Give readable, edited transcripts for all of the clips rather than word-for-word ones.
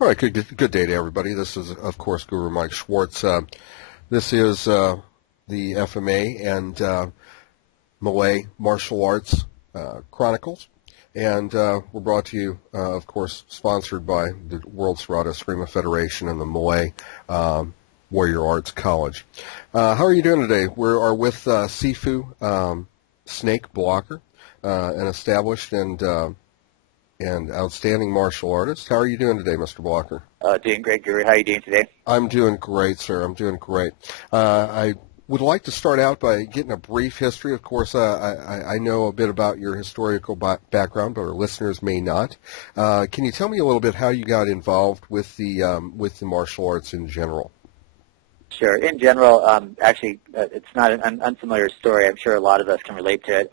All right, good day to everybody. This is, of course, Guru Mike Schwartz. This is the FMA and Malay Martial Arts Chronicles, and we're brought to you, of course, sponsored by the World Serrata Eskrima Federation and the Malay Warrior Arts College. How are you doing today? We are with Sifu Snake Blocker, an established and outstanding martial artist. How are you doing today, Mr. Blocker? Doing great, Guru. How are you doing today? I'm doing great, sir. I'm doing great. I would like to start out by getting a brief history. Of course, I know a bit about your historical background, but our listeners may not. Can you tell me a little bit how you got involved with the martial arts in general? Sure. In general, it's not an unfamiliar story. I'm sure a lot of us can relate to it.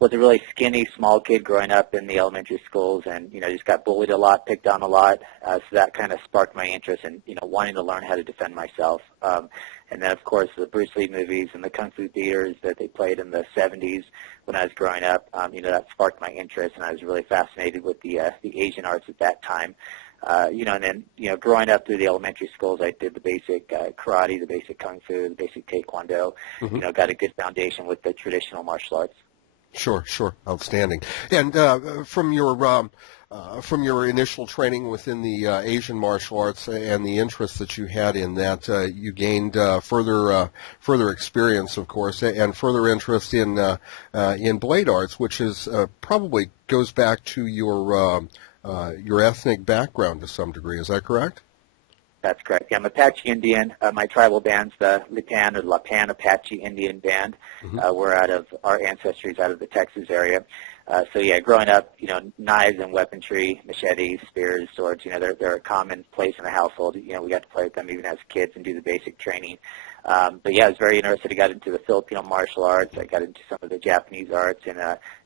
Was a really skinny, small kid growing up in the elementary schools, and just got bullied a lot, picked on a lot. So that kind of sparked my interest in wanting to learn how to defend myself. And then, of course, the Bruce Lee movies and the kung fu theaters that they played in the 70s when I was growing up, that sparked my interest, and I was really fascinated with the Asian arts at that time. And then, growing up through the elementary schools, I did the basic karate, the basic kung fu, the basic taekwondo. Mm-hmm. Got a good foundation with the traditional martial arts. Sure, outstanding. And from your initial training within the Asian martial arts and the interest that you had in that, you gained further experience, of course, and further interest in blade arts, which is probably goes back to your ethnic background to some degree. Is that correct? That's correct. Yeah, I'm Apache Indian. My tribal band's the Lipan or Lapan Apache Indian Band. Mm-hmm. We're out of our ancestry's out of the Texas area. So yeah, growing up, knives and weaponry, machetes, spears, swords, they're a common place in the household. We got to play with them even as kids and do the basic training. But yeah, I was very interested. I got into the Filipino martial arts. I got into some of the Japanese arts and,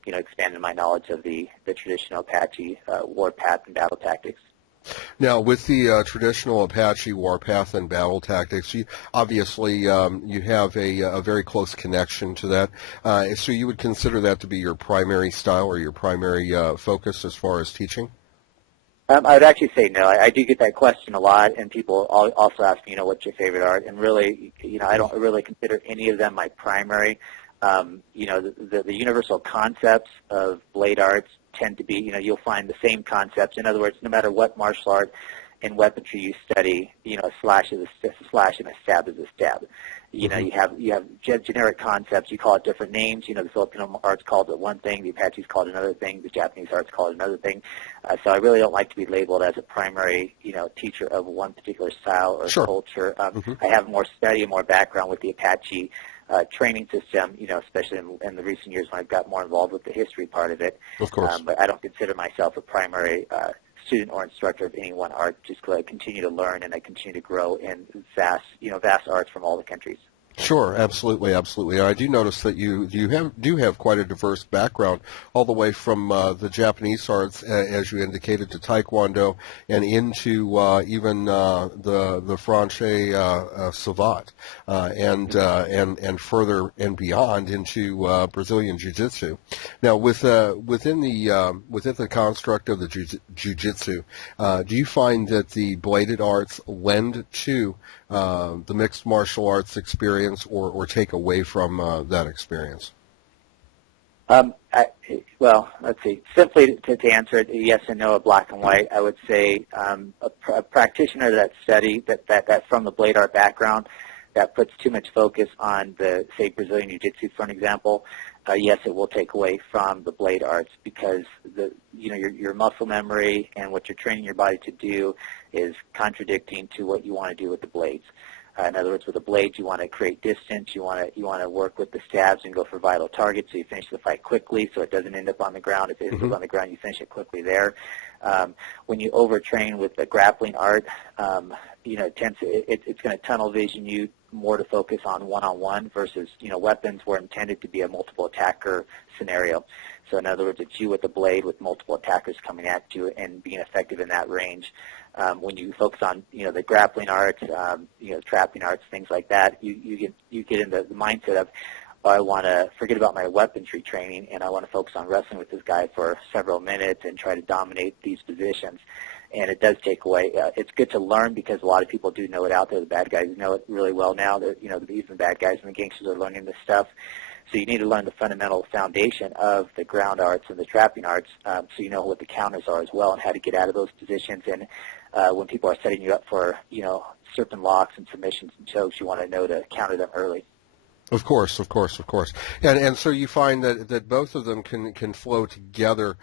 expanded my knowledge of the traditional Apache warpath and battle tactics. Now, with the traditional Apache warpath and battle tactics, you obviously you have a very close connection to that. So you would consider that to be your primary style or your primary focus as far as teaching? I would actually say no. I do get that question a lot, and people also ask me, what's your favorite art? And really, I don't really consider any of them my primary. The universal concepts of blade arts tend to be, you'll find the same concepts. In other words, no matter what martial art and weaponry you study, a slash is a slash and a stab is a stab. Mm-hmm. You have generic concepts. You call it different names. The Filipino arts called it one thing, the Apaches called it another thing, the Japanese arts called it another thing. So I really don't like to be labeled as a primary, teacher of one particular style or Sure. culture. Mm-hmm. I have more study and more background with the Apache training system, especially in the recent years when I've got more involved with the history part of it. Of course. But I don't consider myself a primary student or instructor of any one art. Just I continue to learn and I continue to grow in vast arts from all the countries. Sure, absolutely. I do notice that you do have quite a diverse background, all the way from the Japanese arts, as you indicated, to Taekwondo, and into even the Franche Savate, and further and beyond into Brazilian Jiu-Jitsu. Now, within the construct of the Jiu-Jitsu, do you find that the bladed arts lend to the mixed martial arts experience, or take away from that experience? Well, let's see. Simply to answer it, yes and no, a black and white. I would say a practitioner that study that from the blade art background that puts too much focus on the, say, Brazilian Jiu-Jitsu, for an example. Yes, it will take away from the blade arts because your muscle memory and what you're training your body to do is contradicting to what you want to do with the blades. In other words, with the blades, you want to create distance. You want to work with the stabs and go for vital targets, so you finish the fight quickly, so it doesn't end up on the ground. If it ends up on the ground, you finish it quickly there. When you overtrain with the grappling art, it's going to tunnel vision you more to focus on one-on-one versus weapons were intended to be a multiple attacker scenario. So in other words, it's you with the blade with multiple attackers coming at you and being effective in that range. When you focus on the grappling arts, trapping arts, things like that, you get into the mindset of, I want to forget about my weaponry training and I want to focus on wrestling with this guy for several minutes and try to dominate these positions. and it does take away. It's good to learn because a lot of people do know it out there. The bad guys know it really well now. Even bad guys and the gangsters are learning this stuff. So you need to learn the fundamental foundation of the ground arts and the trapping arts, so you know what the counters are as well and how to get out of those positions. And when people are setting you up for, serpent locks and submissions and chokes, you want to know to counter them early. Of course, of course, of course. And so you find that both of them can flow together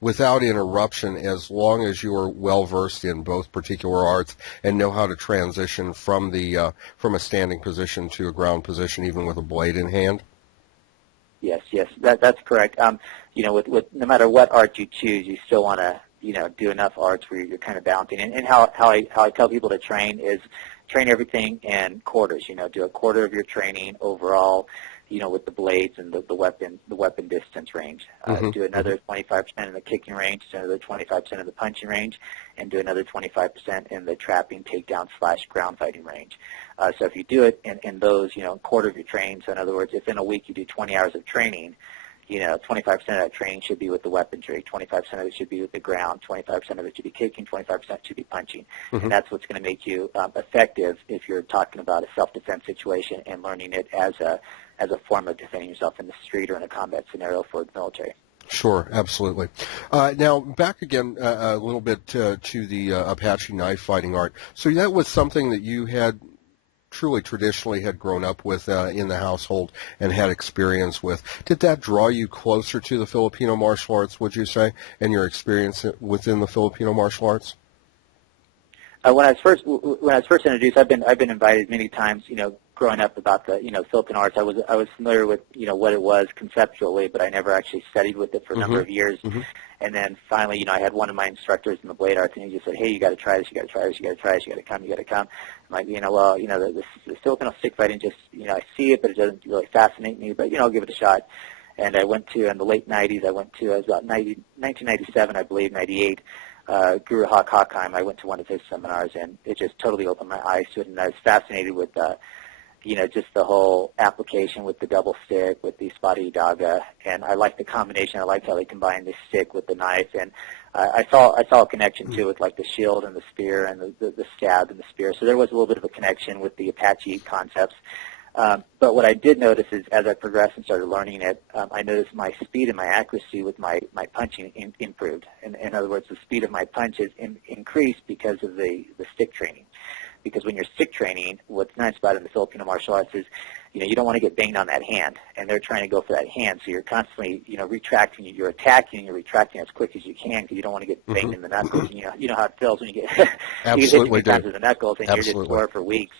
without interruption, as long as you are well versed in both particular arts and know how to transition from a standing position to a ground position, even with a blade in hand. Yes, that's correct. With no matter what art you choose, you still want to do enough arts where you're kind of balancing. And how I tell people to train is train everything in quarters. Do a quarter of your training overall, with the blades and the weapon distance range. Do another 25% in the kicking range, do another 25% in the punching range, and do another 25% in the trapping, takedown / ground fighting range. So if you do it in those, a quarter of your training. So in other words, if in a week you do 20 hours of training, 25% of that training should be with the weaponry, 25% of it should be with the ground, 25% of it should be kicking, 25% should be punching. And that's what's going to make you effective if you're talking about a self-defense situation and learning it as a form of defending yourself in the street or in a combat scenario for the military. Sure, absolutely. Now, back again a little bit to the Apache knife fighting art. So that was something that you had truly traditionally had grown up with in the household and had experience with. Did that draw you closer to the Filipino martial arts, would you say, and your experience within the Filipino martial arts? When I was first introduced, I've been invited many times, growing up about the Filipino arts. I was familiar with what it was conceptually, but I never actually studied with it for a number of years. And then finally, I had one of my instructors in the blade arts, and he just said, "Hey, you got to try this. You got to try this. You got to try this. You got to come. I'm like, the Filipino stick fighting just, I see it, but it doesn't really fascinate me. But I'll give it a shot." And I went to in the late '90s. I was about 1997, I believe, '98. Guru Hak Hakheim. I went to one of his seminars, and it just totally opened my eyes to it. And I was fascinated with just the whole application with the double stick, with the Spadi Daga, and I liked the combination. I liked how they combined the stick with the knife, and I saw a connection too with like the shield and the spear and the stab and the spear. So there was a little bit of a connection with the Apache concepts. But what I did notice is as I progressed and started learning it, I noticed my speed and my accuracy with my punching improved. In other words, the speed of my punches increased because of the stick training. Because when you're stick training, what's nice about it in the Filipino martial arts is, you don't want to get banged on that hand, and they're trying to go for that hand. So you're constantly, retracting. You're attacking, and you're retracting as quick as you can because you don't want to get banged in the knuckles. And you know how it feels when you get you get hit too many times with the knuckles, and you're just sore for weeks.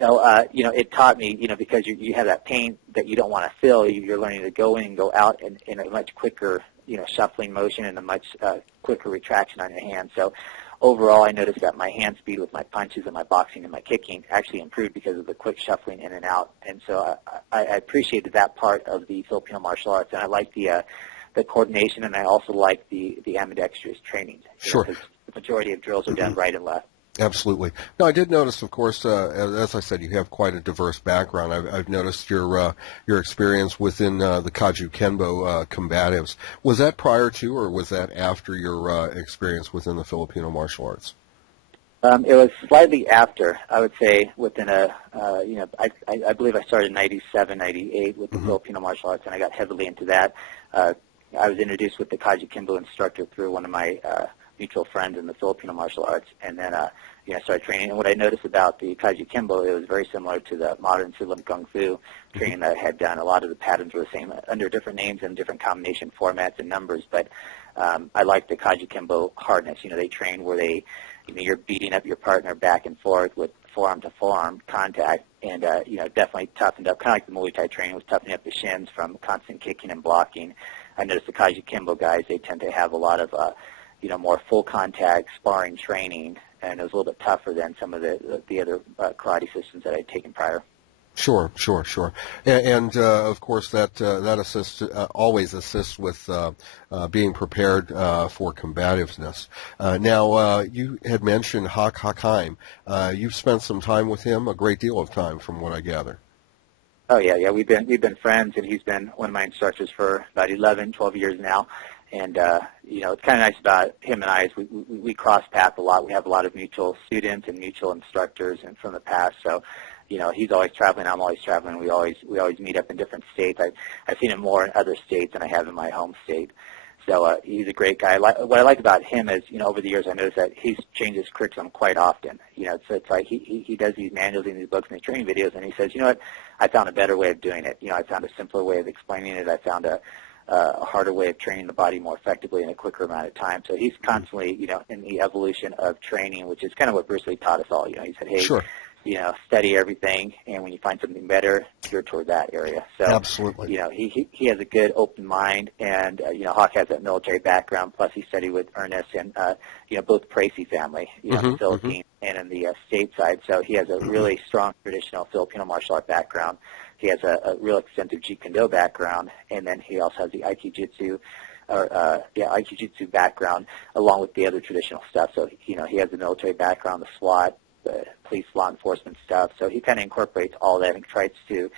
So, it taught me, because you have that pain that you don't want to feel. You're learning to go in and go out in a much quicker, shuffling motion and a much quicker retraction on your hand. So overall, I noticed that my hand speed with my punches and my boxing and my kicking actually improved because of the quick shuffling in and out. And so I appreciated that part of the Filipino martial arts, and I like the coordination, and I also like the ambidextrous training. Sure. Because the majority of drills are done right and left. Absolutely. Now, I did notice, of course, as I said, you have quite a diverse background. I've noticed your experience within the Kaju Kenbo combatives. Was that prior to, or was that after your experience within the Filipino martial arts? It was slightly after. I would say within I believe I started in '97, '98 with the Filipino martial arts, and I got heavily into that. I was introduced with the Kaju Kenbo instructor through one of my mutual friends in the Filipino martial arts, and then I started training. And what I noticed about the Kaju Kenbo, it was very similar to the modern Silam Kung Fu training that I had done. A lot of the patterns were the same under different names and different combination formats and numbers, but I like the Kaju Kenbo hardness. They train where you're beating up your partner back and forth with forearm to forearm contact, and definitely toughened up, kind of like the Muay Thai training was toughening up the shins from constant kicking and blocking. I noticed the Kaju Kenbo guys, they tend to have a lot of more full contact sparring training, and it was a little bit tougher than some of the other karate systems that I'd taken prior. Sure. And of course, that always assists with being prepared for combativeness. Now, you had mentioned Hak Hakheim. You've spent some time with him, a great deal of time, from what I gather. Oh yeah. We've been friends, and he's been one of my instructors for about 11, 12 years now. And it's kind of nice about him and I is we cross paths a lot. We have a lot of mutual students and mutual instructors and from the past. So, he's always traveling. I'm always traveling. We always meet up in different states. I've seen him more in other states than I have in my home state. So he's a great guy. What I like about him is, over the years I noticed that he's changed his curriculum quite often. So it's like he does these manuals and these books and these training videos, and he says, what, I found a better way of doing it. I found a simpler way of explaining it. I found a harder way of training the body more effectively in a quicker amount of time. So he's constantly, in the evolution of training, which is kind of what Bruce Lee taught us all. He said, hey, Sure. Study everything, and when you find something better, gear toward that area. So, Absolutely. He has a good open mind, and Hawk has that military background. Plus, he studied with Ernest and both Tracy family, in the Philippines and in the stateside. So he has a really strong traditional Filipino martial art background. He has a real extensive Jeet Kune Do background, and then he also has the Aikijitsu Aikijitsu background along with the other traditional stuff. So he has the military background, the SWAT, the police law enforcement stuff. So he kind of incorporates all that and tries to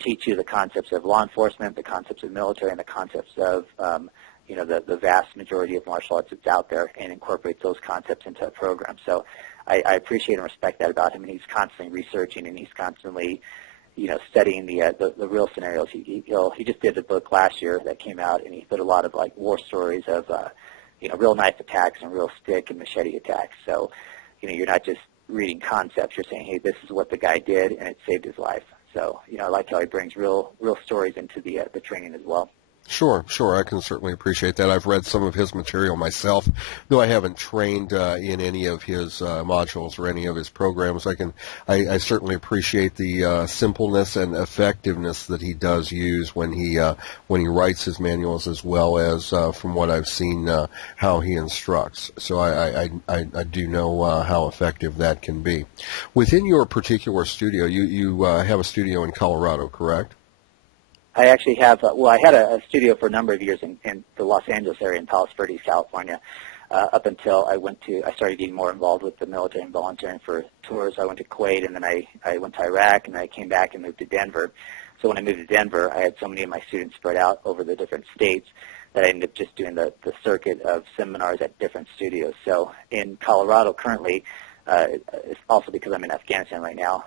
teach you the concepts of law enforcement, the concepts of military, and the concepts of the vast majority of martial arts that's out there, and incorporates those concepts into a program. So I appreciate and respect that about him, and he's constantly researching, and he's constantly studying the real scenarios. He just did a book last year that came out, and he put a lot of war stories of real knife attacks and real stick and machete attacks. So you're not just reading concepts. You're saying, hey, this is what the guy did, and it saved his life. So I like how he brings real stories into the training as well. Sure. I can certainly appreciate that. I've read some of his material myself, though I haven't trained in any of his modules or any of his programs. I certainly appreciate the simpleness and effectiveness that he does use when he writes his manuals, as well as from what I've seen how he instructs. So I do know how effective that can be. Within your particular studio, you have a studio in Colorado, correct? I actually have, I had a studio for a number of years in the Los Angeles area in Palos Verdes, California, up until I started getting more involved with the military and volunteering for tours. I went to Kuwait, and then I went to Iraq, and then I came back and moved to Denver. So when I moved to Denver, I had so many of my students spread out over the different states that I ended up just doing the circuit of seminars at different studios. So in Colorado currently, it's also because I'm in Afghanistan right now,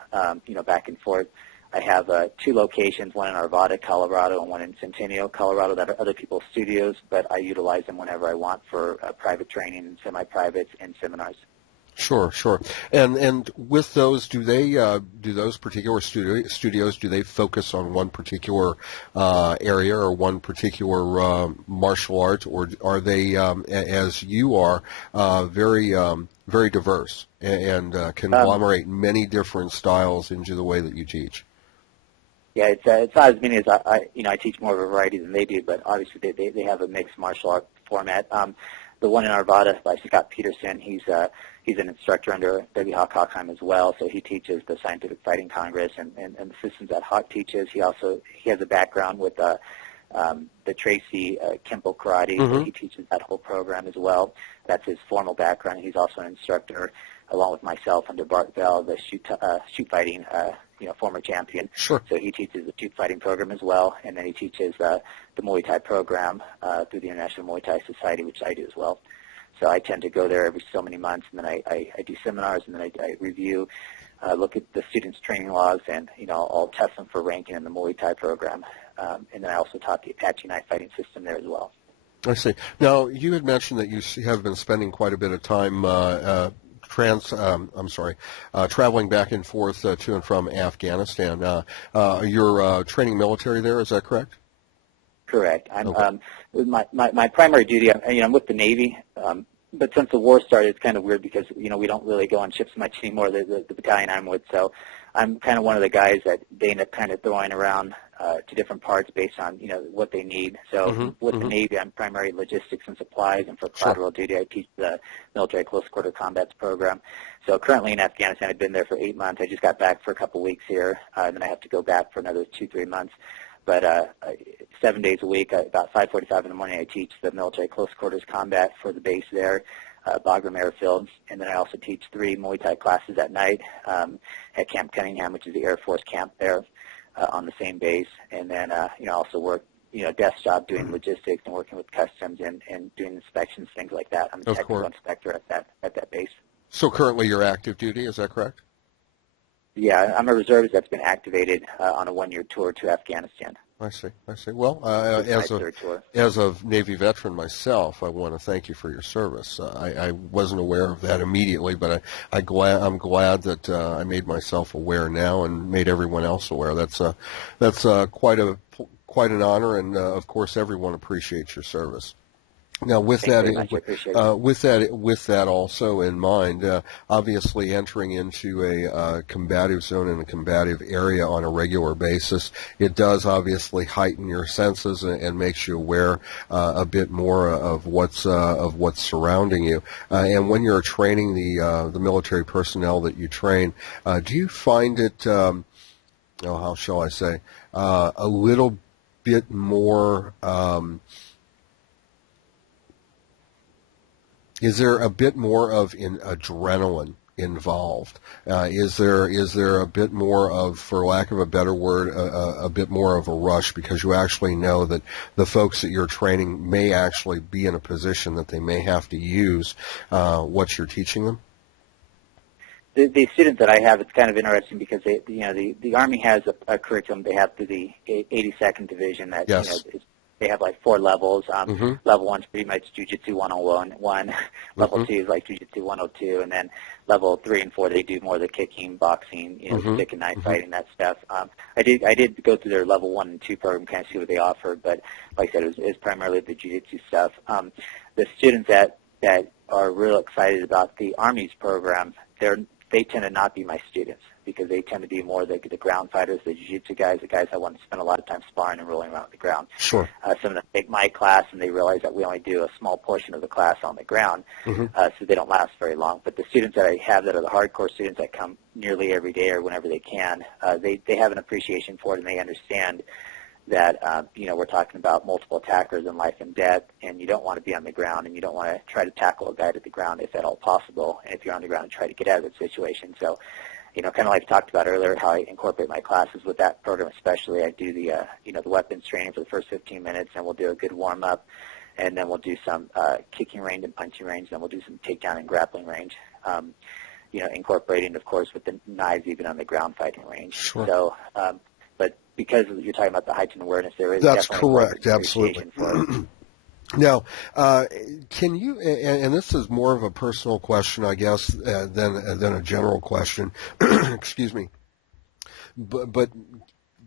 back and forth, I have 2 locations, one in Arvada, Colorado, and one in Centennial, Colorado, that are other people's studios, but I utilize them whenever I want for private training and semi-privates and seminars. Sure. And with those, do those particular studios, do they focus on one particular area or one particular martial art, or are they, as you are, very diverse and conglomerate many different styles into the way that you teach? Yeah, it's not as many as I teach more of a variety than they do, but obviously they have a mixed martial art format. The one in Arvada by Scott Peterson, he's an instructor under W. Hawk Hockheim as well, so he teaches the Scientific Fighting Congress and the systems that Hawk teaches. He has a background with the Tracy Kempo Karate, so he teaches that whole program as well. That's his formal background. He's also an instructor, along with myself, under Bart Bell, the shoot fighting former champion. Sure. So he teaches the shoot fighting program as well, and then he teaches the Muay Thai program through the International Muay Thai Society, which I do as well. So I tend to go there every so many months, and then I do seminars, and then I review, look at the students' training logs, and I'll test them for ranking in the Muay Thai program. And then I also taught the Apache knife fighting system there as well. I see. Now, you had mentioned that you have been spending quite a bit of time traveling back and forth to and from Afghanistan. You're training military there, is that correct? Correct. I'm okay. My primary duty. I'm with the Navy, but since the war started, it's kind of weird because we don't really go on ships much anymore. The battalion I'm with, so I'm kind of one of the guys that they end up kind of throwing around to different parts based on what they need. So with the Navy, I'm primary logistics and supplies, and for collateral duty, I teach the military close quarter combats program. So currently in Afghanistan, I've been there for 8 months. I just got back for a couple weeks here, and then I have to go back for another 2-3 months. But 7 days a week, about 5:45 in the morning, I teach the military close quarters combat for the base there, Bagram Airfield, and then I also teach 3 Muay Thai classes at night at Camp Cunningham, which is the Air Force camp there on the same base, and then I also work desk job doing logistics and working with customs and doing inspections, things like that. I'm a Of technical course. inspector at that base. So currently you're active duty, is that correct? Yeah, I'm a reservist that's been activated on a one-year tour to Afghanistan. I see. I see. Well, This is my third tour. as a Navy veteran myself, I want to thank you for your service. I wasn't aware of that immediately, but I'm glad that I made myself aware now and made everyone else aware. That's quite an honor, and of course, everyone appreciates your service. Now, Thanks very much. I appreciate it. with that also in mind, obviously entering into a combative zone in a combative area on a regular basis, it does obviously heighten your senses and makes you aware a bit more of what's surrounding you. And when you're training the military personnel that you train, do you find it, how shall I say, a little bit more? Is there a bit more of adrenaline involved? Is there a bit more of, for lack of a better word, a bit more of a rush because you actually know that the folks that you're training may actually be in a position that they may have to use what you're teaching them? The students that I have, it's kind of interesting because the Army has a curriculum they have through the 82nd Division that Yes. they have like 4 levels. Mm-hmm. Level 1 is pretty much Jiu-Jitsu 101. Level Mm-hmm. 2 is like Jiu-Jitsu 102, and then level 3 and 4 they do more of the kicking, boxing, Mm-hmm. stick and knife Mm-hmm. fighting, that stuff. I did go through their level 1 and 2 program, kind of see what they offered, but like I said, it was primarily the Jiu-Jitsu stuff. The students that are real excited about the Army's program, they tend to not be my students because they tend to be more the ground fighters, the jiu-jitsu guys, the guys that want to spend a lot of time sparring and rolling around on the ground. Sure. Some of them take my class and they realize that we only do a small portion of the class on the ground, Mm-hmm. so they don't last very long. But the students that I have that are the hardcore students that come nearly every day or whenever they can, they have an appreciation for it and they understand that we're talking about multiple attackers and life and death, and you don't want to be on the ground, and you don't want to try to tackle a guy to the ground if at all possible, and if you're on the ground, try to get out of that situation. So, kind of like I talked about earlier, how I incorporate my classes with that program especially. I do the weapons training for the first 15 minutes, and we'll do a good warm-up, and then we'll do some kicking range and punching range, and then we'll do some takedown and grappling range, incorporating, of course, with the knives even on the ground fighting range. Sure. So, but because you're talking about the heightened awareness, there is That's definitely correct. an Absolutely. appreciation for it. Now, can you, and this is more of a personal question, I guess, than a general question, excuse me, but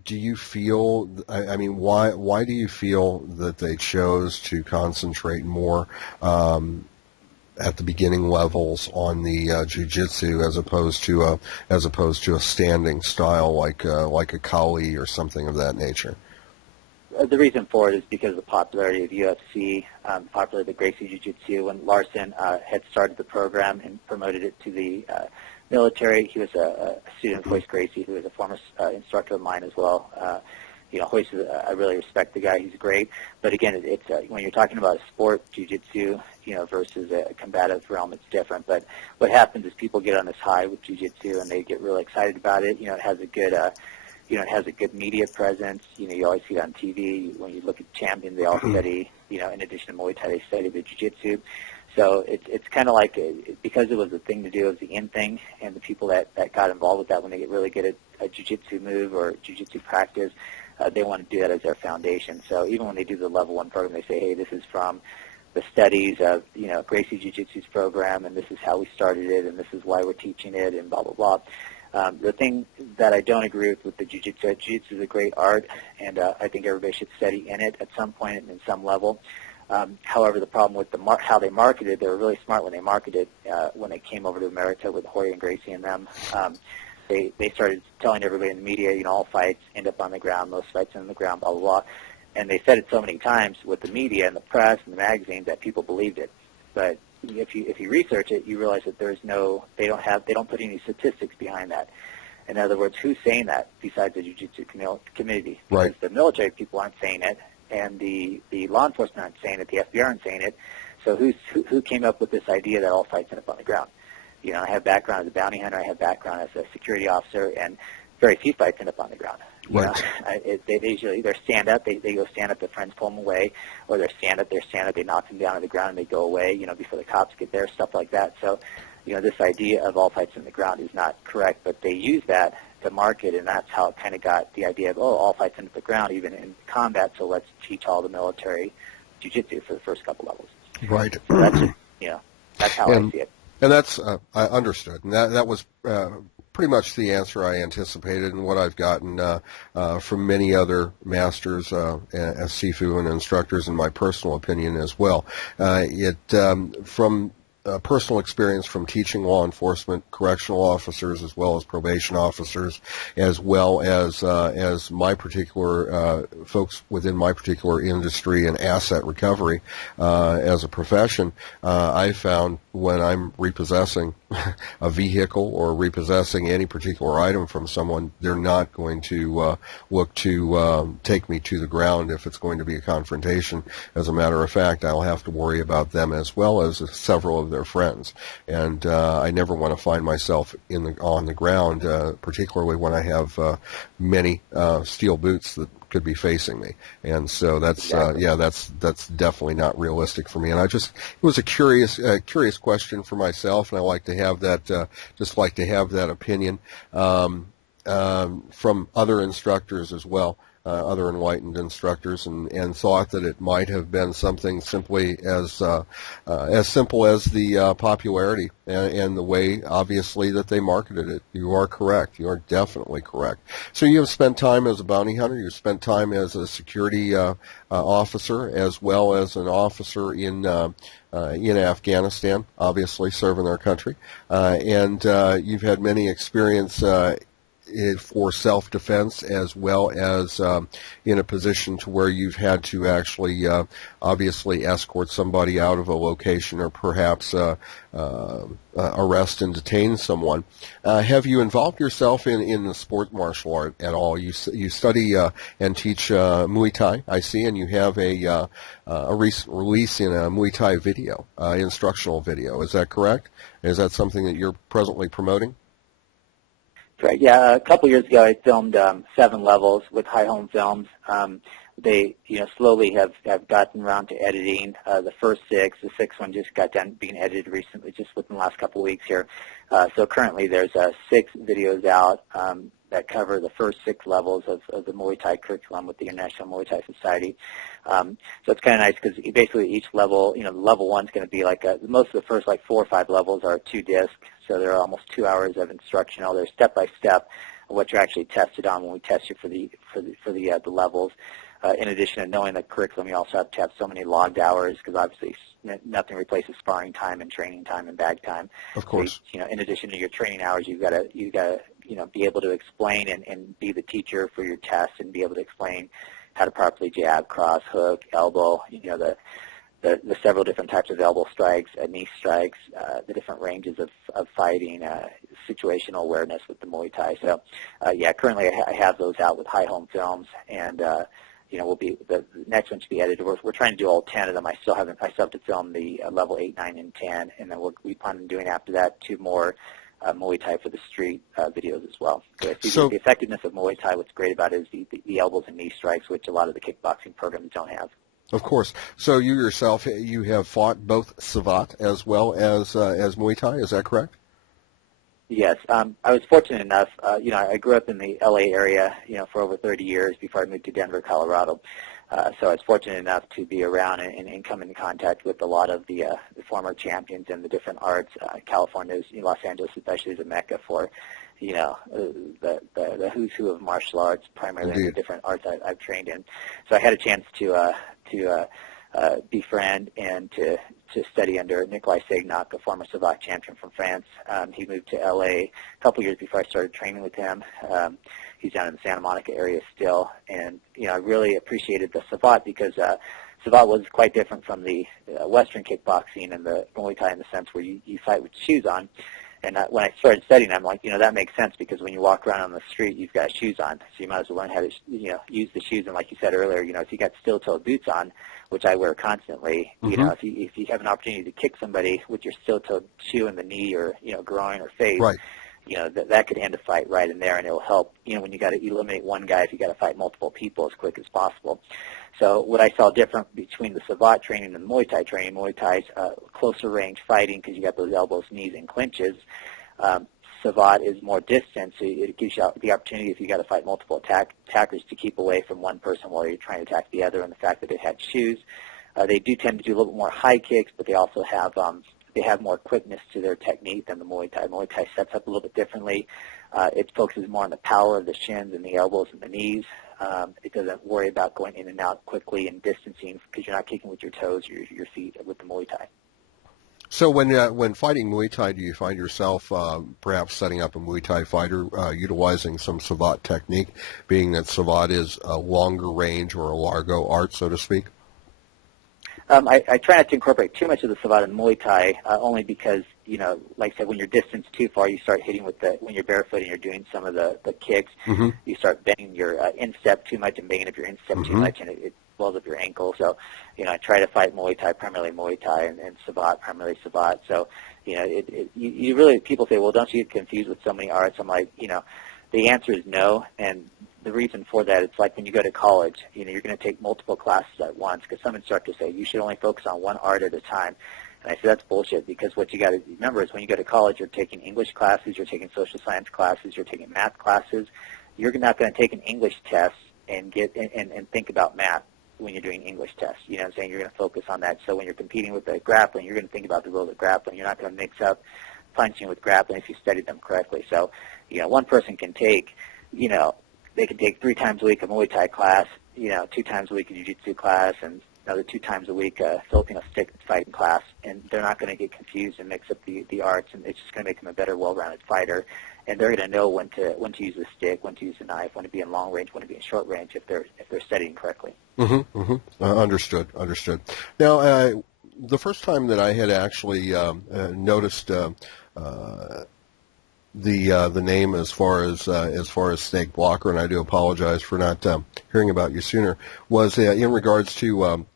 do you feel, I mean, why do you feel that they chose to concentrate more at the beginning levels on the jiu-jitsu as opposed to a standing style like a Kali or something of that nature? The reason for it is because of the popularity of UFC, popularity of the Gracie Jiu-Jitsu. When Larson had started the program and promoted it to the military, he was a student of Hoist Gracie, who was a former instructor of mine as well. Hoist, I really respect the guy. He's great. But again, it's when you're talking about a sport, jiu-jitsu, versus a combative realm, it's different. But what happens is people get on this high with jiu-jitsu and they get really excited about it. It has a good, it has a good media presence. You always see it on TV. When you look at champions, they all study, in addition to Muay Thai, they study the jiu-jitsu. So it's kind of like, because it was a thing to do, it was the in thing, and the people that got involved with that, when they get really good at a jiu-jitsu move or jiu-jitsu practice, they want to do that as their foundation. So even when they do the level 1 program, they say, hey, this is from the studies of, Gracie Jiu-Jitsu's program, and this is how we started it, and this is why we're teaching it, and blah, blah, blah. The thing that I don't agree with the jiu-jitsu, jiu-jitsu is a great art, and I think everybody should study in it at some point and in some level. However, the problem with how they marketed, they were really smart when they marketed when they came over to America with Hoyer and Gracie and them. They started telling everybody in the media, all fights end up on the ground, most fights end on the ground, blah, blah, blah. And they said it so many times with the media and the press and the magazines that people believed it. But if you research it, you realize that they don't put any statistics behind that. In other words, who's saying that besides the jiu-jitsu community? Because Right. the military people aren't saying it, and the law enforcement aren't saying it, the FBI aren't saying it. So who came up with this idea that all fights end up on the ground? I have background as a bounty hunter, I have background as a security officer, and very few fights end up on the ground. You know, Right. they usually either stand up, they go stand up, their friends pull them away, or they're stand up, they knock them down to the ground and they go away, you know, before the cops get there, stuff like that. So, you know, this idea of all fights in the ground is not correct, but they use that to market, and that's how it kind of got the idea of, oh, all fights into the ground, even in combat, so let's teach all the military jiu-jitsu for the first couple levels. Right. So that's just, you know, that's how I And see it. and that's I understood, and that was pretty much the answer I anticipated, and what I've gotten from many other masters as Sifu and instructors, in my personal opinion as well. From personal experience from teaching law enforcement, correctional officers, as well as probation officers, as well as my particular folks within my particular industry and asset recovery as a profession, I found when I'm repossessing a vehicle or repossessing any particular item from someone, they're not going to look to take me to the ground if it's going to be a confrontation. As a matter of fact, I'll have to worry about them as well as several of their friends, and I never want to find myself on the ground, particularly when I have many steel boots that could be facing me, and so that's Exactly. that's definitely not realistic for me. And it was a curious question for myself, and I like to have that just like to have that opinion from other instructors as well. Other enlightened instructors, and thought that it might have been something simply as simple as the popularity and the way, obviously, that they marketed it. You are correct. You are definitely correct. So you have spent time as a bounty hunter. You've spent time as a security officer, as well as an officer in Afghanistan, obviously serving their country, and you've had many experience for self-defense, as well as in a position to where you've had to actually obviously escort somebody out of a location, or perhaps arrest and detain someone. Have you involved yourself in the sport martial art at all? You study and teach Muay Thai, I see, and you have a recent release in a Muay Thai video, instructional video. Is that correct? Is that something that you're presently promoting? Right. Yeah, a couple years ago, I filmed 7 levels with High Home Films. They, you know, slowly have gotten around to editing the first 6. The 6th one just got done being edited recently, just within the last couple of weeks here. So currently, there's 6 videos out that cover the first 6 levels of the Muay Thai curriculum with the International Muay Thai Society. So it's kind of nice because basically each level, you know, level 1's going to be like most of the first 4 or 5 levels are 2 discs, so they're almost 2 hours of instructional. They're step by step of what you're actually tested on when we test you for the levels. In addition to knowing the curriculum, you also have to have so many logged hours, because obviously nothing replaces sparring time and training time and bag time. Of So, course. you know, in addition to your training hours, you've got to you know, be able to explain and be the teacher for your test, and be able to explain how to properly jab, cross, hook, elbow, you know, the several different types of elbow strikes, knee strikes, the different ranges of fighting, situational awareness with the Muay Thai. So, yeah, currently I have those out with High Home Films, and you know, the next one should be edited. We're trying to do all 10 of them. I still have to film the level 8, 9, and 10, and then we plan on doing after that 2 more Muay Thai for the street videos as well. So the effectiveness of Muay Thai, what's great about it is the elbows and knee strikes, which a lot of the kickboxing programs don't have. Of course. So you yourself, you have fought both Savat as well as Muay Thai. Is that correct? Yes, I was fortunate enough. You know, I grew up in the LA area, you know, for over 30 years before I moved to Denver, Colorado. So I was fortunate enough to be around and come into contact with a lot of the former champions in the different arts. California, Los Angeles especially, is a mecca for, you know, the who's who of martial arts, primarily in the different arts I've trained in. So I had a chance to befriend and to study under Nikolai Sagnak, a former Savat champion from France. He moved to LA a couple years before I started training with him. He's down in the Santa Monica area still, and you know, I really appreciated the Savat because Savat was quite different from the Western kickboxing and the Muay Thai in the sense where you fight with shoes on. And when I started studying, I'm like, you know, that makes sense because when you walk around on the street, you've got shoes on, so you might as well learn how to, you know, use the shoes. And like you said earlier, you know, if you got steel-toed boots on, which I wear constantly, you know, if you have an opportunity to kick somebody with your steel-toed shoe in the knee or, you know, groin or face, Right. that could end a fight right in there, and it'll help, when you got to eliminate one guy if you got to fight multiple people as quick as possible. So what I saw different between the Savate training and the Muay Thai training, Muay Thai's closer range fighting because you got those elbows, knees, and clinches. Savate is more distant, so it gives you the opportunity if you got to fight multiple attackers to keep away from one person while you're trying to attack the other. And the fact that it had shoes, they do tend to do a little bit more high kicks, but they also have more quickness to their technique than the Muay Thai. Muay Thai sets up a little bit differently. It focuses more on the power of the shins and the elbows and the knees. It doesn't worry about going in and out quickly and distancing because you're not kicking with your toes or your feet with the Muay Thai. So when fighting Muay Thai, do you find yourself perhaps setting up a Muay Thai fighter utilizing some Savate technique, being that Savate is a longer range or a largo art, so to speak? I try not to incorporate too much of the Savate in Muay Thai, only because, like I said, when you're distanced too far, you start hitting when you're barefoot and you're doing some of the kicks, you start bending your instep too much and banging up your instep too much, and it swells up your ankle. So, I try to fight Muay Thai, primarily Muay Thai, and Savate, primarily Savate. So, you really, people say, well, don't you get confused with so many arts? I'm like, the answer is no, and the reason for that, it's like when you go to college, you're going to take multiple classes at once because some instructors say you should only focus on one art at a time. And I say that's bullshit because what you got to remember is when you go to college, you're taking English classes, you're taking social science classes, you're taking math classes. You're not going to take an English test and think about math when you're doing English tests. You know what I'm saying? You're going to focus on that. So when you're competing with the grappling, you're going to think about the rules of grappling. You're not going to mix up punching with grappling if you studied them correctly. So, one person can take, they can take 3 times a week a Muay Thai class, 2 times a week a Jiu-Jitsu class, and another 2 times a week a Filipino stick fighting class, and they're not going to get confused and mix up the arts, and it's just going to make them a better, well-rounded fighter. And they're going to know when to use the stick, when to use the knife, when to be in long range, when to be in short range, if they're studying correctly. Understood. Now, the first time that I had actually noticed the name as far as Snake Blocker, and I do apologize for not hearing about you sooner, was in regards to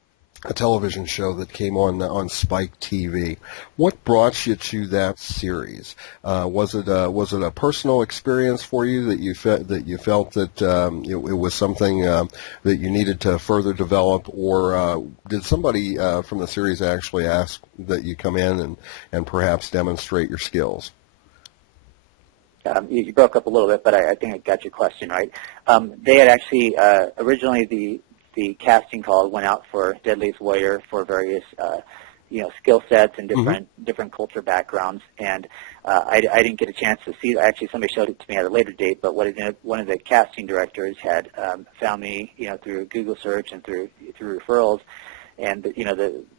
a television show that came on Spike TV. What brought you to that series? Was it a personal experience for you that you felt that it was something that you needed to further develop, or did somebody from the series actually ask that you come in and perhaps demonstrate your skills? You broke up a little bit, but I think I got your question right. They had actually originally the casting call went out for Deadliest Warrior for various skill sets and different culture backgrounds, and I didn't get a chance to see it. Actually, somebody showed it to me at a later date, but one of the casting directors had found me through Google search and through referrals, and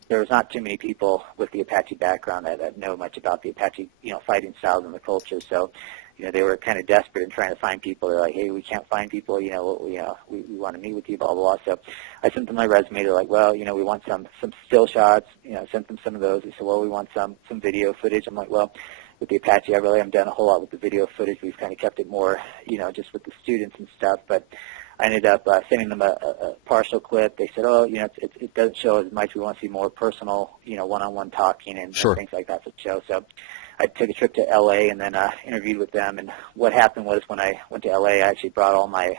there was not too many people with the Apache background that know much about the Apache fighting styles and the culture. So they were kind of desperate in trying to find people. They're like, hey, we can't find people. We want to meet with you, blah, blah, blah. So I sent them my resume. They're like, well, we want some still shots. I sent them some of those. They said, well, we want some video footage. I'm like, well, with the Apache, I really haven't done a whole lot with the video footage. We've kind of kept it more, just with the students and stuff. But I ended up sending them a partial clip. They said, it doesn't show as much. We want to see more personal, one-on-one talking and things like that for the show. So I took a trip to L.A. and then interviewed with them. And what happened was when I went to L.A., I actually brought all my,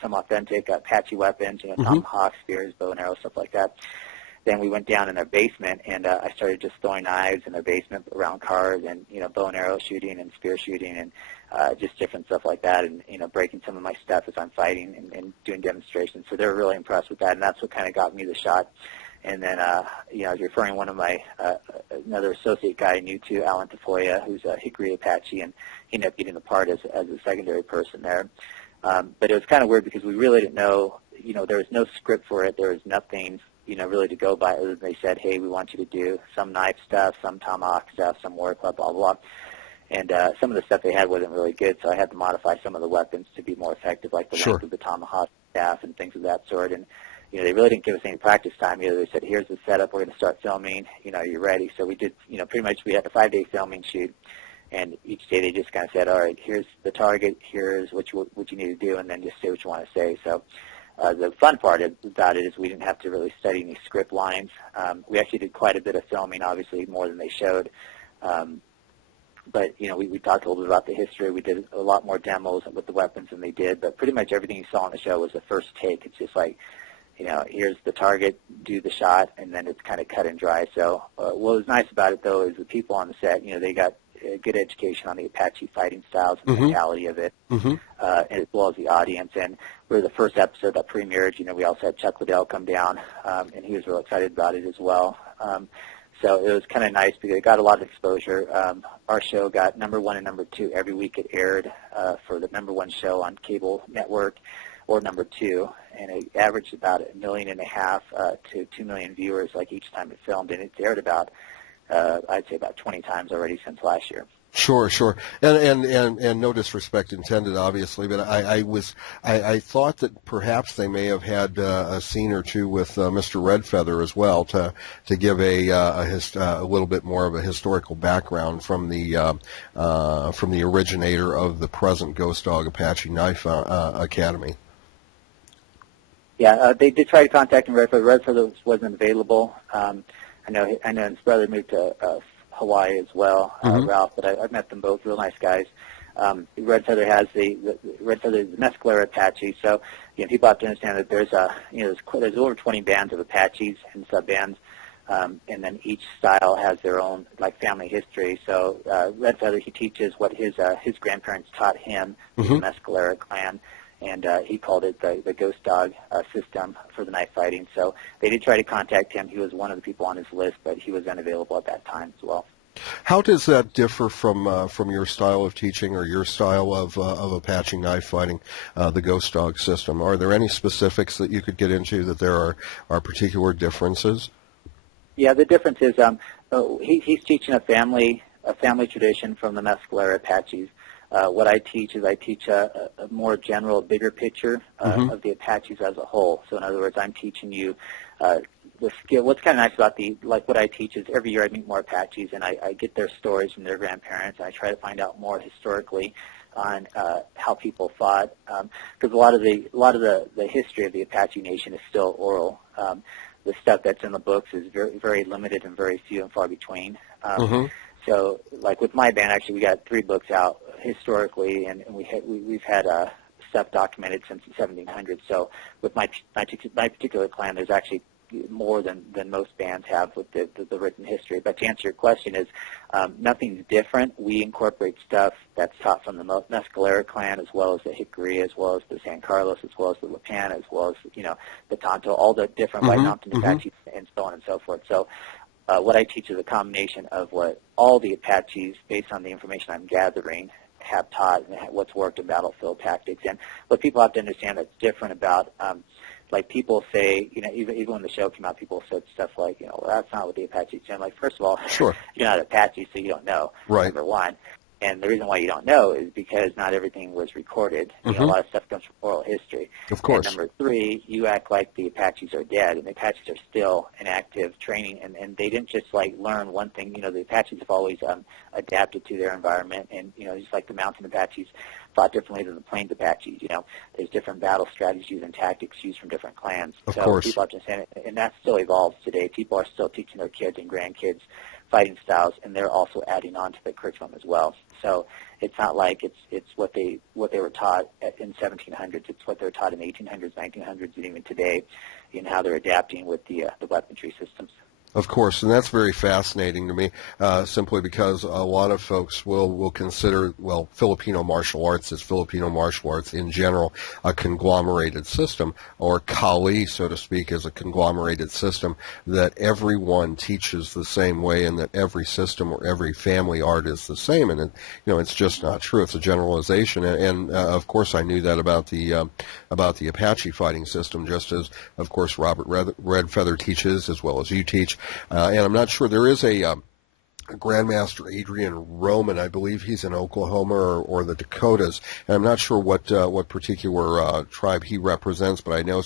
some authentic Apache weapons, tomahawk, spears, bow and arrow, stuff like that. Then we went down in their basement, and I started just throwing knives in their basement around cars and, bow and arrow shooting and spear shooting and just different stuff like that, and, breaking some of my stuff as I'm fighting and doing demonstrations. So they were really impressed with that, and that's what kind of got me the shot. And then, I was referring one of my, another associate guy I knew to, Alan Tafoya, who's a Hickory Apache, and he ended up getting the part as a secondary person there. But it was kind of weird because we really didn't know, there was no script for it. There was nothing, really to go by other than they said, hey, we want you to do some knife stuff, some tomahawk stuff, some war club, blah, blah, blah. And some of the stuff they had wasn't really good, so I had to modify some of the weapons to be more effective, like the length of the tomahawk staff and things of that sort. And they really didn't give us any practice time either. They said, here's the setup. We're going to start filming. Are you ready? So we did, pretty much we had a 5-day filming shoot. And each day they just kind of said, all right, here's the target. Here's what you need to do, and then just say what you want to say. So the fun part about it is we didn't have to really study any script lines. We actually did quite a bit of filming, obviously more than they showed. But, we talked a little bit about the history. We did a lot more demos with the weapons than they did. But pretty much everything you saw on the show was the first take. It's just like, here's the target, do the shot, and then it's kind of cut and dry. So what was nice about it, though, is the people on the set, they got a good education on the Apache fighting styles and the mentality of it, as well as the audience. And we're the first episode that premiered. We also had Chuck Liddell come down, and he was real excited about it as well. So it was kind of nice because it got a lot of exposure. Our show got #1 and #2 every week it aired for the #1 show on cable network, or #2, and it averaged about 1.5 million to 2 million viewers like each time it filmed, and it's aired about, I'd say about 20 times already since last year. Sure, sure, and no disrespect intended, obviously, but I thought that perhaps they may have had a scene or two with Mr. Redfeather as well to give a little bit more of a historical background from the originator of the present Ghost Dog Apache Knife Academy. Yeah, they did try to contact him. Redfeather wasn't available. I know his brother moved to Hawaii as well, Ralph, but I've met them both, real nice guys. Redfeather has the Mescalero Apache, so people have to understand that there's over 20 bands of Apaches and sub-bands, and then each style has their own family history. So Redfeather, he teaches what his grandparents taught him, the Mescalero clan, and he called it the Ghost Dog system for the knife fighting. So they did try to contact him. He was one of the people on his list, but he was unavailable at that time as well. How does that differ from your style of teaching or your style of Apache knife fighting, the Ghost Dog system? Are there any specifics that you could get into that there are particular differences? Yeah, the difference is he's teaching a family tradition from the Mescalero Apaches. What I teach is a more general, bigger picture of the Apaches as a whole. So in other words, I'm teaching you the skill. What's kind of nice about what I teach is every year I meet more Apaches, and I get their stories from their grandparents, and I try to find out more historically on how people fought, because a lot of the history of the Apache Nation is still oral. The stuff that's in the books is very, very limited and very few and far between. So, like with my band, actually, we got 3 books out historically, and we've had stuff documented since the 1700s. So, with my particular clan, there's actually more than most bands have with the written history. But to answer your question, is nothing's different. We incorporate stuff that's taught from the Mescalero clan, as well as the Hickory, as well as the San Carlos, as well as the Lipan, as well as the Tonto, all the different White Mountain Apaches, and so on and so forth. So. What I teach is a combination of what all the Apaches, based on the information I'm gathering, have taught and what's worked in battlefield tactics. And what people have to understand that's different about, people say, even when the show came out, people said stuff like, well, that's not what the Apaches do. I'm like, first of all, sure. You're not Apache, so you don't know, right. Number one. And the reason why you don't know is because not everything was recorded. A lot of stuff comes from oral history. Of course. And number 3, you act like the Apaches are dead, and the Apaches are still in active training, and they didn't just learn one thing. The Apaches have always adapted to their environment, and just like the mountain Apaches fought differently than the plains Apaches. There's different battle strategies and tactics used from different clans. Of course. People have to understand it, and that still evolves today. People are still teaching their kids and grandkids fighting styles, and they're also adding on to the curriculum as well. So it's not like it's what they were taught in 1700s. It's what they were taught in 1800s, 1900s, and even today, in how they're adapting with the weaponry systems. Of course, and that's very fascinating to me, simply because a lot of folks will consider, Filipino martial arts is Filipino martial arts in general, a conglomerated system, or Kali, so to speak, is a conglomerated system that everyone teaches the same way, and that every system or every family art is the same, and it's just not true. It's a generalization, and of course I knew that about the Apache fighting system, just as, of course, Robert Redfeather teaches, as well as you teach. And I'm not sure, there is a Grandmaster Adrian Roman, I believe he's in Oklahoma or the Dakotas, and I'm not sure what particular tribe he represents, but I know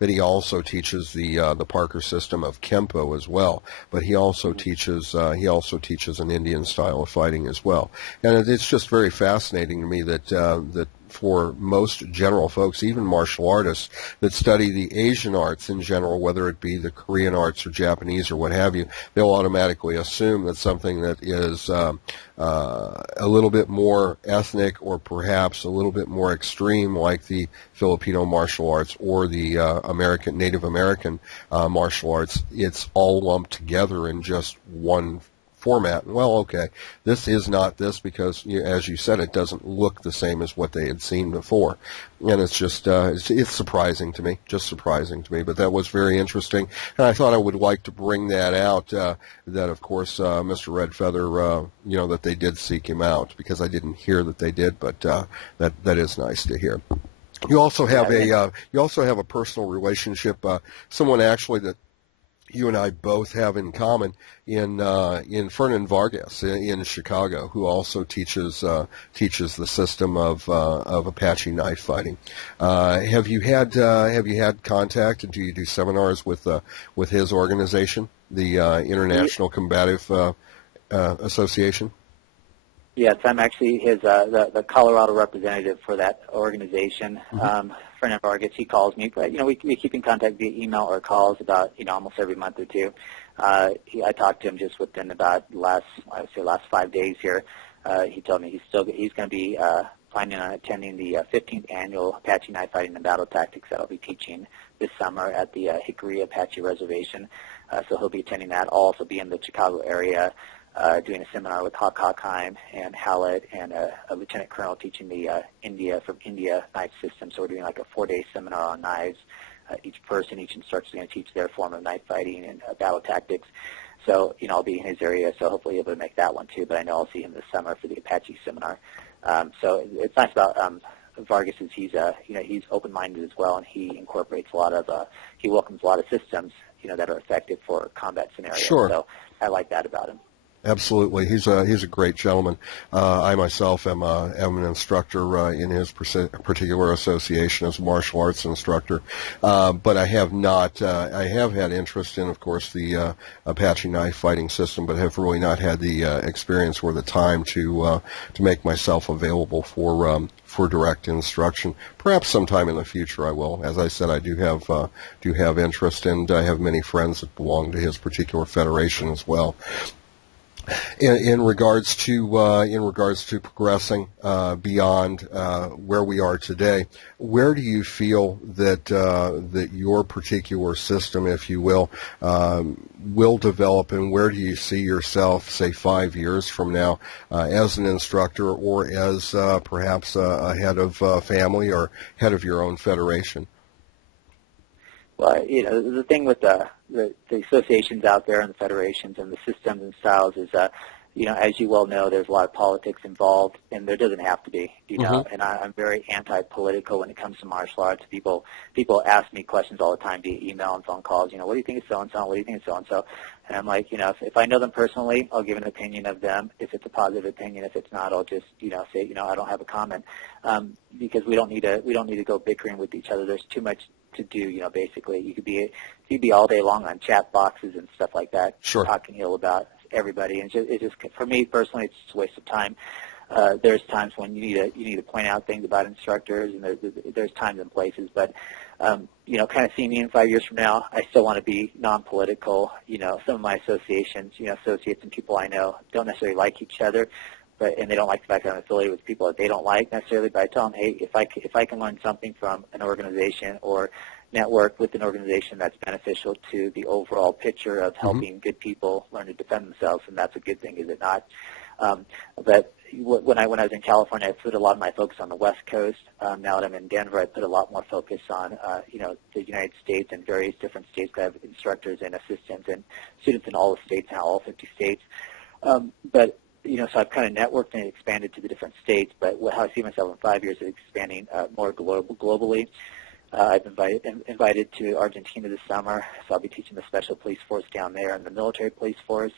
that he also teaches the Parker system of Kempo as well. But he also teaches an Indian style of fighting as well, and it's just very fascinating to me that for most general folks, even martial artists that study the Asian arts in general, whether it be the Korean arts or Japanese or what have you, they'll automatically assume that something that is a little bit more ethnic or perhaps a little bit more extreme, like the Filipino martial arts or the Native American martial arts, it's all lumped together in just one format. Well, okay, this is not this because, as you said, it doesn't look the same as what they had seen before, and it's just it's surprising to me, just surprising to me. But that was very interesting, and I thought I would like to bring that out. That of course, Mr. Red Feather, that they did seek him out, because I didn't hear that they did, but that is nice to hear. You also have a personal relationship, someone actually that you and I both have in common in Fernan Vargas in Chicago, who also teaches the system of Apache knife fighting. Have you had contact, and do you do seminars with his organization, the International Combative Association? Yes, I'm actually his the Colorado representative for that organization. Fernando Vargas, he calls me, but we keep in contact via email or calls about almost every month or two. I talked to him just within about last 5 days here. He told me he's going to be planning on attending the 15th annual Apache Knife Fighting and Battle Tactics that I'll be teaching this summer at the Hickory Apache Reservation. So he'll be attending that. I'll also be in the Chicago area doing a seminar with Hawk Hockheim and Hallett and a lieutenant colonel teaching the India knife system. So we're doing like a 4-day seminar on knives. Each instructor is going to teach their form of knife fighting and battle tactics. So, I'll be in his area, so hopefully he'll be able to make that one too. But I know I'll see him this summer for the Apache seminar. So it's nice about Vargas is he's open-minded as well, and he incorporates he welcomes a lot of systems that are effective for combat scenarios. Sure. So I like that about him. Absolutely, he's a great gentleman. I myself am an instructor in his particular association as a martial arts instructor, but I have not. I have had interest in, of course, the Apache knife fighting system, but have really not had the experience or the time to make myself available for direct instruction. Perhaps sometime in the future I will. As I said, I do have interest, and I have many friends that belong to his particular federation as well. In regards to progressing beyond where we are today, where do you feel that your particular system, if you will develop, and where do you see yourself, say, 5 years from now, as an instructor or as perhaps a head of family or head of your own federation? Well, the thing with the associations out there and the federations and the systems and styles is, as you well know, there's a lot of politics involved, and there doesn't have to be, and I'm very anti-political when it comes to martial arts. People ask me questions all the time via email and phone calls, what do you think of so-and-so, what do you think of so-and-so? And I'm like, if I know them personally, I'll give an opinion of them. If it's a positive opinion, if it's not, I'll just, say, I don't have a comment, because we don't need to go bickering with each other. There's too much to do, basically. You could be all day long on chat boxes and stuff like that, sure, talking ill about everybody, and it's just for me personally, it's just a waste of time. There's times when you need to point out things about instructors, and there's times and places, but kind of seeing me in 5 years from now, I still want to be non-political. Some of my associations, associates and people I know don't necessarily like each other, and they don't like the fact that I'm affiliated with people that they don't like necessarily, but I tell them, hey, if I can learn something from an organization or network with an organization that's beneficial to the overall picture of helping good people learn to defend themselves, and that's a good thing, is it not? But when I was in California, I put a lot of my focus on the West Coast. Now that I'm in Denver, I put a lot more focus on the United States and various different states. I have instructors and assistants and students in all the states now, all 50 states. But so I've kind of networked and expanded to the different states. But how I see myself in 5 years is expanding more globally. I've invited to Argentina this summer, so I'll be teaching the Special Police Force down there and the Military Police Force.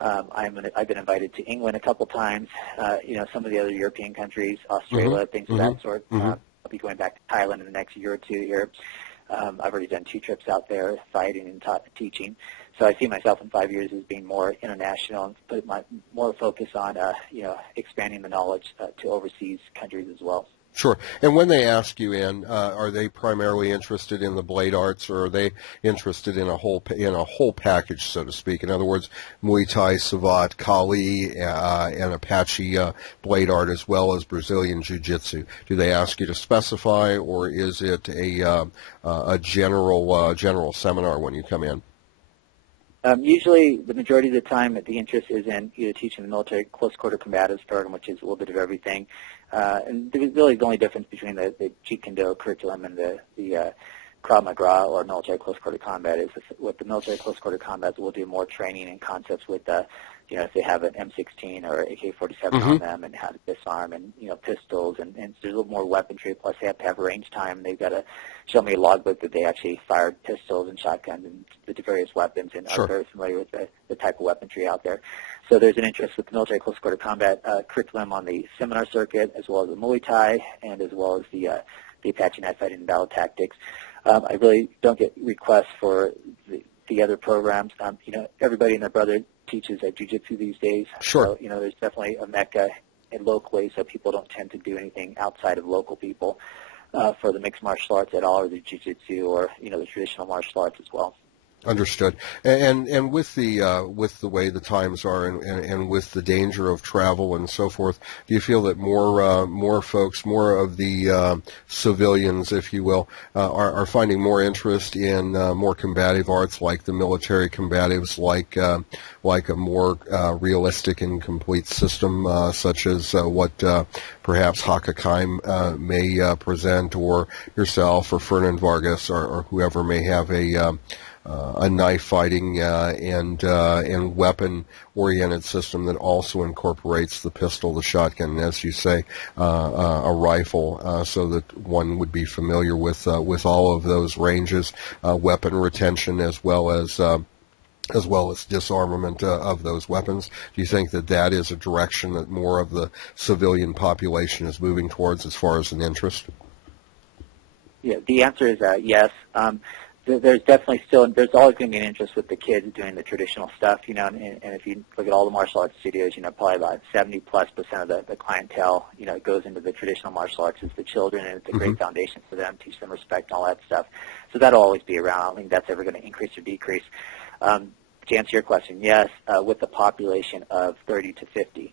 I've been invited to England a couple times, some of the other European countries, Australia, things of that sort. I'll be going back to Thailand in the next year or two here. I've already done 2 trips out there, fighting and teaching. So I see myself in 5 years as being more international and put more focus on, expanding the knowledge to overseas countries as well. Sure. And when they ask you in, are they primarily interested in the blade arts, or are they interested in a whole package, so to speak? In other words, Muay Thai, Savate, Kali, and Apache blade art, as well as Brazilian Jiu-Jitsu. Do they ask you to specify, or is it a general seminar when you come in? Usually, the majority of the time, the interest is in either teaching the military close quarter combatives program, which is a little bit of everything. And really the only difference between the Jeet Kune Do curriculum and the Krav Maga or military close quarter combat is with the military close quarter combat, we'll do more training and concepts with if they have an M16 or AK-47 Mm-hmm. on them, and how to disarm, and pistols, and there's a little more weaponry. Plus, they have to have range time. They've got to show me a logbook that they actually fired pistols and shotguns and the various weapons, and are Sure. very familiar with the type of weaponry out there. So there's an interest with the military close quarter combat curriculum on the seminar circuit, as well as the Muay Thai, and as well as the Apache knife fighting and battle tactics. I really don't get requests for the other programs. Everybody and their brother teaches jiu-jitsu these days. Sure. So, there's definitely a mecca in locally, so people don't tend to do anything outside of local people for the mixed martial arts at all, or the jiu-jitsu, or, the traditional martial arts as well. Understood. And with the way the times are, and with the danger of travel and so forth, do you feel that more folks, more of the civilians, if you will, are finding more interest in more combative arts, like the military combatives, like a more realistic and complete system, such as what perhaps Hakakai may present, or yourself, or Fernand Vargas, or whoever may have a knife fighting and weapon-oriented system that also incorporates the pistol, the shotgun, and, as you say, a rifle, so that one would be familiar with all of those ranges, weapon retention, as well as disarmament of those weapons. Do you think that is a direction that more of the civilian population is moving towards, as far as an interest? Yeah, the answer is yes. There's definitely there's always going to be an interest with the kids doing the traditional stuff, and if you look at all the martial arts studios, probably about 70+% of the clientele, goes into the traditional martial arts is the children, and it's a great foundation for them, teach them respect and all that stuff. So that'll always be around. I don't think that's ever going to increase or decrease. To answer your question, yes, with the population of 30 to 50.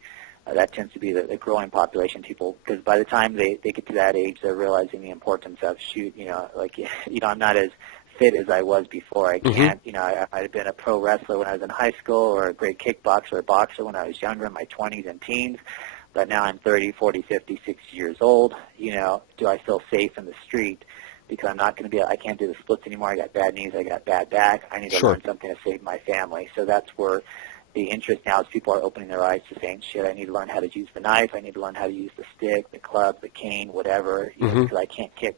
That tends to be the growing population, people, because by the time they get to that age, they're realizing the importance of I'm not as fit as I was before. I can't, I might have been a pro wrestler when I was in high school, or a great kickboxer or boxer when I was younger, in my 20s and teens, but now I'm 30, 40, 50, 60 years old. Do I feel safe in the street? Because I'm not going to I can't do the splits anymore. I got bad knees, I got bad back. I need to learn something to save my family. So that's where the interest now is, people are opening their eyes to saying, shit, I need to learn how to use the knife, I need to learn how to use the stick, the club, the cane, whatever, because I can't kick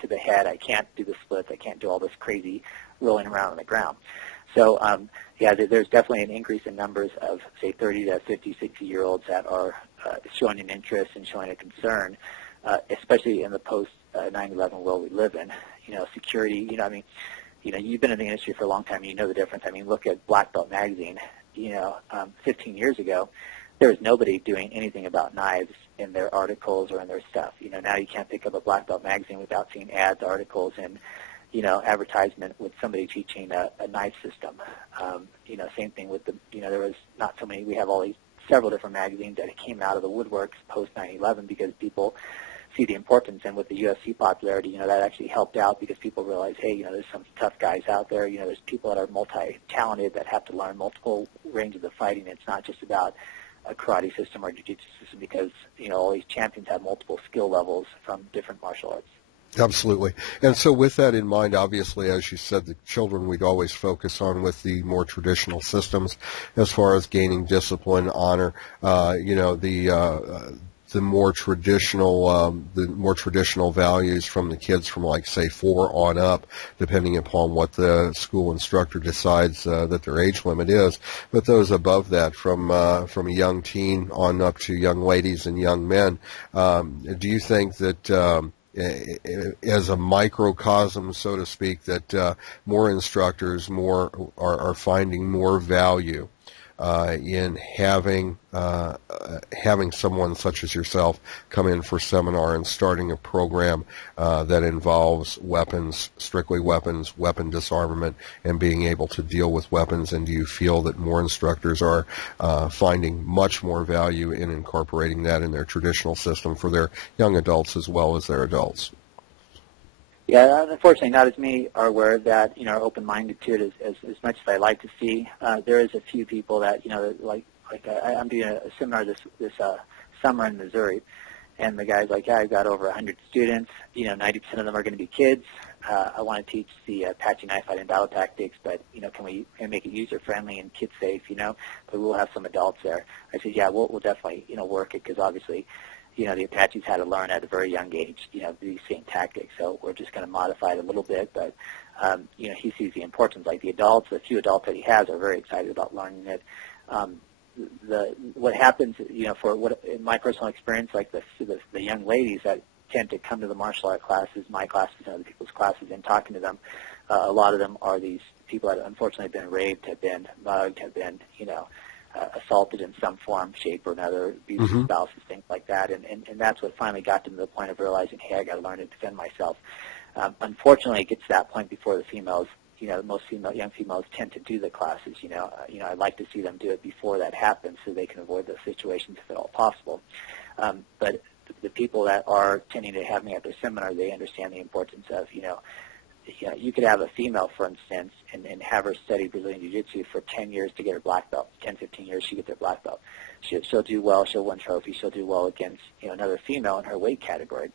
to the head, I can't do the splits, I can't do all this crazy rolling around on the ground. So, there's definitely an increase in numbers of, say, 30 to 50, 60-year-olds that are showing an interest and showing a concern, especially in the post-9/11 world we live in. Security, you've been in the industry for a long time, you know the difference. I mean, look at Black Belt Magazine. 15 years ago, there was nobody doing anything about knives in their articles or in their stuff. Now you can't pick up a Black Belt magazine without seeing ads, articles, and, advertisement with somebody teaching a knife system. Same thing with there was not so many, we have several different magazines that came out of the woodworks post 9/11 because people see the importance, and with the UFC popularity, that actually helped out because people realize, hey, there's some tough guys out there. There's people that are multi-talented that have to learn multiple ranges of fighting. It's not just about a karate system or jiu-jitsu system, because, all these champions have multiple skill levels from different martial arts. Absolutely. And so with that in mind, obviously, as you said, the children we'd always focus on with the more traditional systems as far as gaining discipline, honor, the more traditional values from the kids from, like, say, 4 on up, depending upon what the school instructor decides that their age limit is. But those above that, from a young teen on up to young ladies and young men, do you think that as a microcosm, so to speak, that more instructors are finding more value in having someone such as yourself come in for seminar and starting a program that involves weapons, strictly weapons, weapon disarmament, and being able to deal with weapons? And do you feel that more instructors are finding much more value in incorporating that in their traditional system for their young adults as well as their adults? Yeah, unfortunately, not as many are aware of that, are open-minded to it as much as I like to see. There is a few people that, I'm doing a seminar this summer in Missouri, and the guy's like, yeah, I've got over 100 students, 90% of them are going to be kids. I want to teach the Apache knife fight and battle tactics, but, can we make it user-friendly and kid-safe, but we'll have some adults there. I said, yeah, we'll definitely, work it, because obviously, the Apaches had to learn at a very young age, these same tactics. So we're just going to modify it a little bit. But, he sees the importance. Like the adults, the few adults that he has are very excited about learning it. What happens, in my personal experience, like the young ladies that tend to come to the martial art classes, my classes and other people's classes, and talking to them, a lot of them are these people that unfortunately have been raped, have been mugged, have been, assaulted in some form, shape, or another, abusive spouses, things like that, and that's what finally got them to the point of realizing, hey, I got to learn to defend myself. Unfortunately, it gets to that point before the females. Most young females tend to do the classes. I'd like to see them do it before that happens, so they can avoid those situations if at all possible. But the people that are tending to have me at their seminar, they understand the importance of, you could have a female, for instance, and have her study Brazilian Jiu-Jitsu for 10 years to get her black belt. 10, 15 years, she gets her black belt. She'll do well. She'll win trophies. She'll do well against another female in her weight category.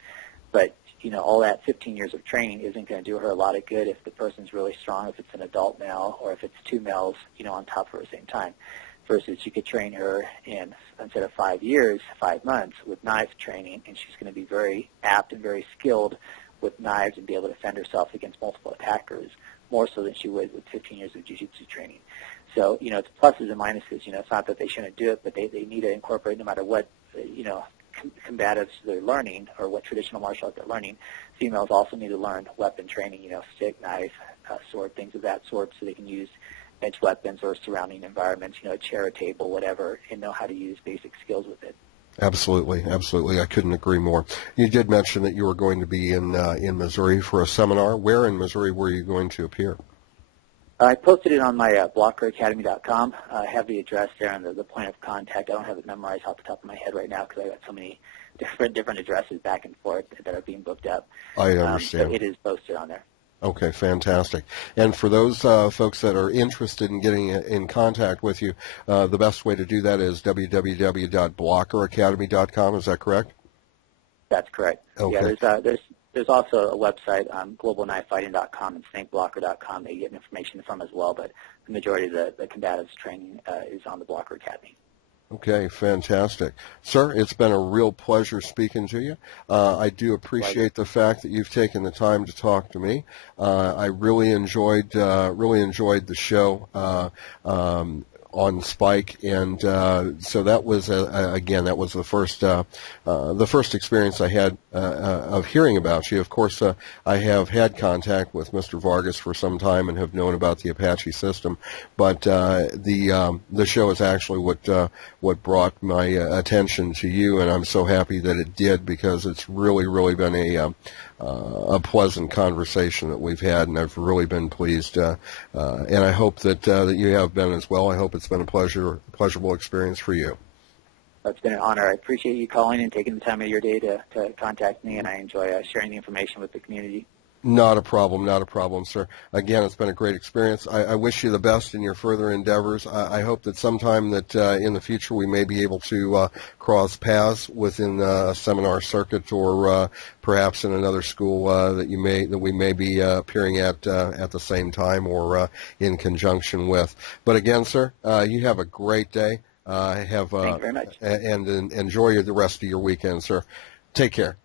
But all that 15 years of training isn't going to do her a lot of good if the person's really strong, if it's an adult male, or if it's two males, on top of her at the same time. Versus you could train her in, instead of 5 years, 5 months with knife training, and she's going to be very apt and very skilled with knives and be able to defend herself against multiple attackers, more so than she would with 15 years of jiu-jitsu training. So, it's pluses and minuses. It's not that they shouldn't do it, but they need to incorporate, no matter what, combatives they're learning or what traditional martial art they're learning. Females also need to learn weapon training, stick, knife, sword, things of that sort, so they can use edge weapons or surrounding environments, a chair, a table, whatever, and know how to use basic skills with it. Absolutely, absolutely. I couldn't agree more. You did mention that you were going to be in Missouri for a seminar. Where in Missouri were you going to appear? I posted it on my blockeracademy.com. I have the address there and the point of contact. I don't have it memorized off the top of my head right now because I got so many different addresses back and forth that are being booked up. I understand. But it is posted on there. Okay, fantastic. And for those folks that are interested in getting in contact with you, the best way to do that is www.blockeracademy.com. Is that correct? That's correct. Okay. Yeah, there's also a website, globalknifefighting.com and snakeblocker.com that you get information from as well, but the majority of the combatives training is on the Blocker Academy. Okay, fantastic. Sir, it's been a real pleasure speaking to you. I do appreciate the fact that you've taken the time to talk to me. I really enjoyed the show on Spike, and so that was again, that was the first experience I had of hearing about you. Of course, I have had contact with Mr. Vargas for some time and have known about the Apache system, but the show is actually what brought my attention to you, and I'm so happy that it did, because it's really been a pleasant conversation that we've had, and I've really been pleased, and I hope that you have been as well. I hope it's been a pleasurable experience for you. It's been an honor. I appreciate you calling and taking the time of your day to contact me, and I enjoy sharing the information with the community. Not a problem, sir. Again, it's been a great experience. I wish you the best in your further endeavors. I hope that sometime that in the future we may be able to cross paths within a seminar circuit, or perhaps in another school that we may be appearing at the same time, or in conjunction with. But again, sir, you have a great day. Thank you very much. And enjoy the rest of your weekend, sir. Take care.